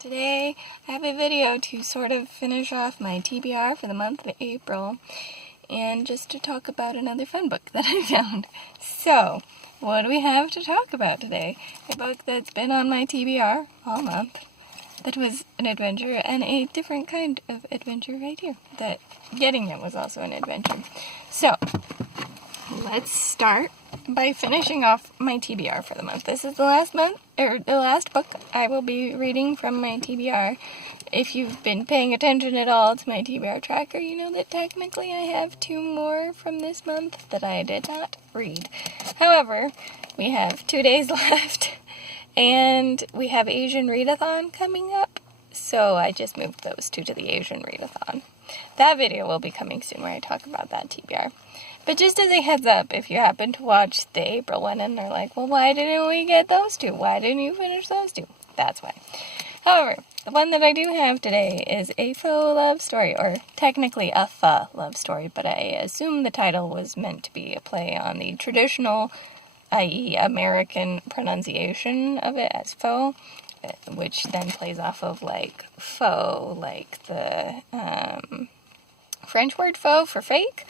Today I have a video to sort of finish off my TBR for the month of April and just to talk about another fun book that I found. So, what do we have to talk about today? A book that's been on my TBR all month that was an adventure and a different kind of adventure right here. That getting it was also an adventure. So, let's start by finishing off my TBR for the month. This is the last book I will be reading from my TBR. If you've been paying attention at all to my TBR tracker, you know that technically I have 2 more from this month that I did not read. However, we have 2 days left, and we have Asian Readathon coming up, so I just moved those 2 to the Asian Readathon. That video will be coming soon where I talk about that TBR. But just as a heads up, if you happen to watch the April one and are like, well, why didn't we get those 2? Why didn't you finish those 2? That's why. However, the one that I do have today is a faux love story, or technically a pho love story, but I assume the title was meant to be a play on the traditional, i.e. American pronunciation of it as faux, which then plays off of like faux, like the French word faux for fake.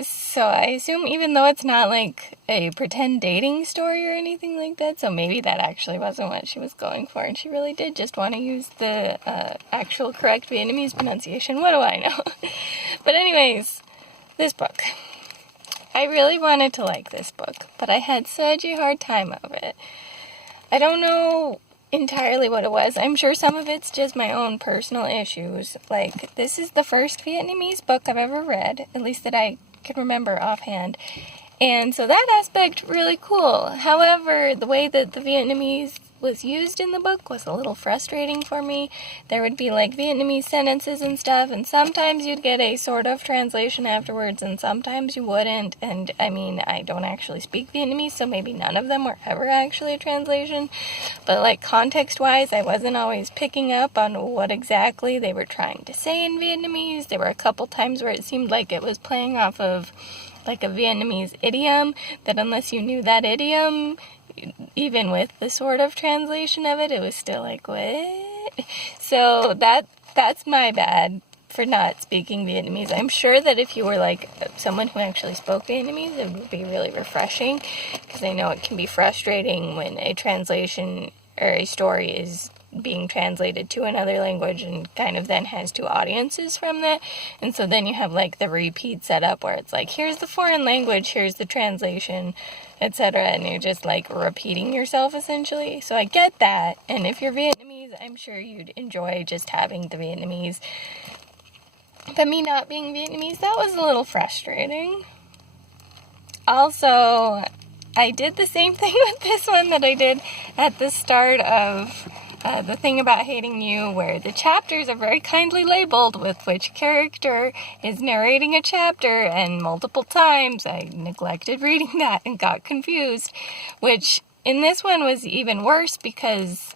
So I assume even though it's not like a pretend dating story or anything like that, so maybe that actually wasn't what she was going for, and she really did just want to use the actual correct Vietnamese pronunciation. What do I know? But anyways, this book. I really wanted to like this book, but I had such a hard time of it. I don't know entirely what it was. I'm sure some of it's just my own personal issues. Like, this is the first Vietnamese book I've ever read, at least that I can remember offhand. And so that aspect, really cool. However, the way that the Vietnamese was used in the book was a little frustrating for me. There would be like Vietnamese sentences and stuff, and sometimes you'd get a sort of translation afterwards, and sometimes you wouldn't. And I mean, I don't actually speak Vietnamese, so maybe none of them were ever actually a translation. But like context-wise, I wasn't always picking up on what exactly they were trying to say in Vietnamese. There were a couple times where it seemed like it was playing off of like a Vietnamese idiom, that unless you knew that idiom, even with the sort of translation of it, it was still like, what? So that's my bad for not speaking Vietnamese. I'm sure that if you were like someone who actually spoke Vietnamese, it would be really refreshing, because I know it can be frustrating when a translation or a story is being translated to another language and kind of then has 2 audiences from that. And so then you have like the repeat setup where it's like, here's the foreign language, here's the translation, etc. And you're just like repeating yourself essentially. So I get that. And if you're Vietnamese, I'm sure you'd enjoy just having the Vietnamese. But me not being Vietnamese, that was a little frustrating. Also, I did the same thing with this one that I did at the start of The Thing About Hating You, where the chapters are very kindly labeled with which character is narrating a chapter, and multiple times I neglected reading that and got confused, which in this one was even worse because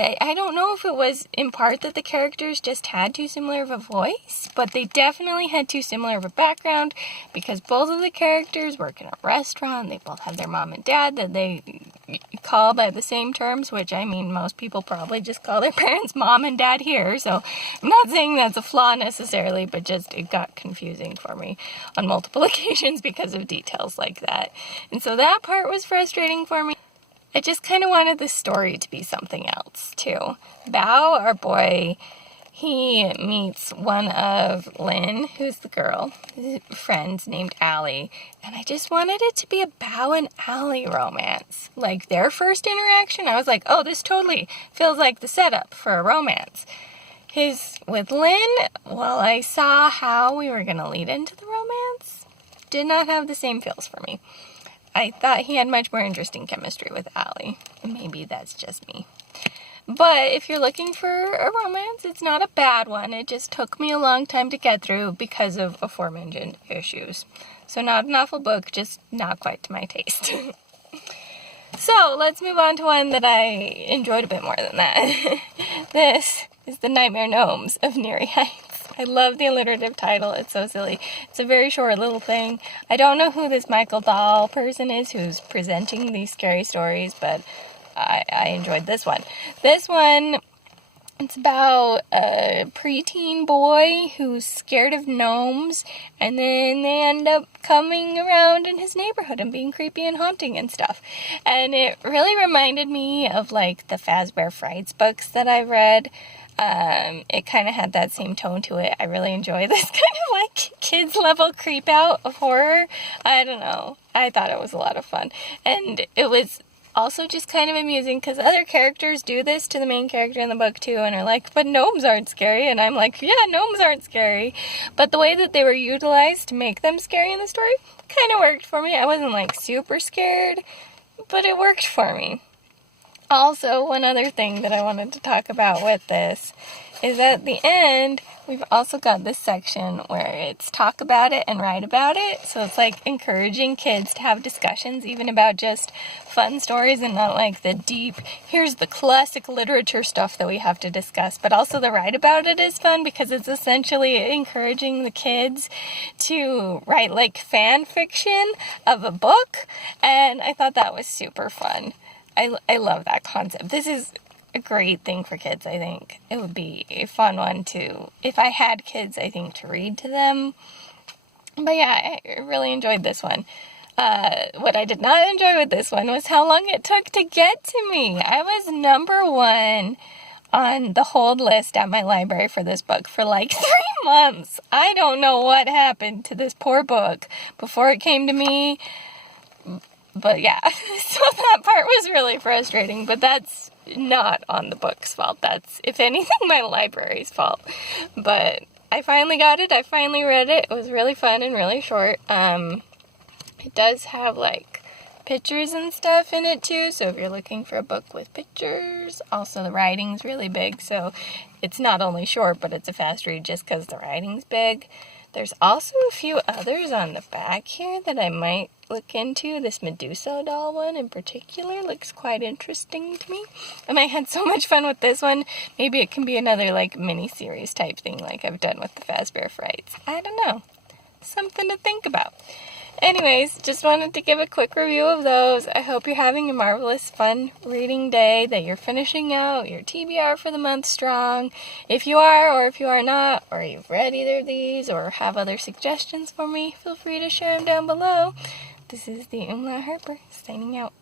I don't know if it was in part that the characters just had too similar of a voice, but they definitely had too similar of a background, because both of the characters work in a restaurant. They both have their mom and dad that they call by the same terms, which, I mean, most people probably just call their parents mom and dad here, so I'm not saying that's a flaw necessarily, but just it got confusing for me on multiple occasions because of details like that. And so that part was frustrating for me. I just kind of wanted the story to be something else, too. Bao, our boy, he meets one of Lynn, who's the girl, friends named Allie, and I just wanted it to be a Bao and Allie romance. Like, their first interaction, I was like, oh, this totally feels like the setup for a romance. His with Lynn, well, I saw how we were going to lead into the romance, did not have the same feels for me. I thought he had much more interesting chemistry with Allie. Maybe that's just me. But if you're looking for a romance, it's not a bad one. It just took me a long time to get through because of aforementioned issues. So not an awful book, just not quite to my taste. So let's move on to one that I enjoyed a bit more than that. This is The Nightmare Gnomes of Neary Heights. I love the alliterative title. It's so silly. It's a very short little thing. I don't know who this Michael Dahl person is who's presenting these scary stories, but I enjoyed this one. This one It's about a preteen boy who's scared of gnomes, and then they end up coming around in his neighborhood and being creepy and haunting and stuff. And it really reminded me of, like, the Fazbear Frights books that I've read. It kind of had that same tone to it. I really enjoy this kind of, like, kids level creep out of horror. I don't know. I thought it was a lot of fun. And it was also just kind of amusing because other characters do this to the main character in the book too and are like, but gnomes aren't scary. And I'm like, yeah, gnomes aren't scary. But the way that they were utilized to make them scary in the story kind of worked for me. I wasn't like super scared, but it worked for me. Also, one other thing that I wanted to talk about with this is at the end, we've also got this section where it's talk about it and write about it. So it's like encouraging kids to have discussions even about just fun stories and not like the deep, here's the classic literature stuff that we have to discuss. But also the write about it is fun because it's essentially encouraging the kids to write like fan fiction of a book. And I thought that was super fun. I love that concept. This is a great thing for kids, I think. It would be a fun one to, if I had kids, I think, to read to them. But yeah, I really enjoyed this one. What I did not enjoy with this one was how long it took to get to me. I was number 1 on the hold list at my library for this book for like 3 months. I don't know what happened to this poor book before it came to me. But yeah, so that part was really frustrating, but that's not on the book's fault. That's, if anything, my library's fault. But I finally got it. I finally read it. It was really fun and really short. It does have, like, pictures and stuff in it, too. So if you're looking for a book with pictures, also the writing's really big. So it's not only short, but it's a fast read just because the writing's big. There's also a few others on the back here that I might look into. This Medusa doll one in particular looks quite interesting to me. And I had so much fun with this one. Maybe it can be another like mini-series type thing like I've done with the Fazbear Frights. I don't know. Something to think about. Anyways, just wanted to give a quick review of those. I hope you're having a marvelous, fun reading day, that you're finishing out your TBR for the month strong. If you are, or if you are not, or you've read either of these, or have other suggestions for me, feel free to share them down below. This is the Umlaut Harper, signing out.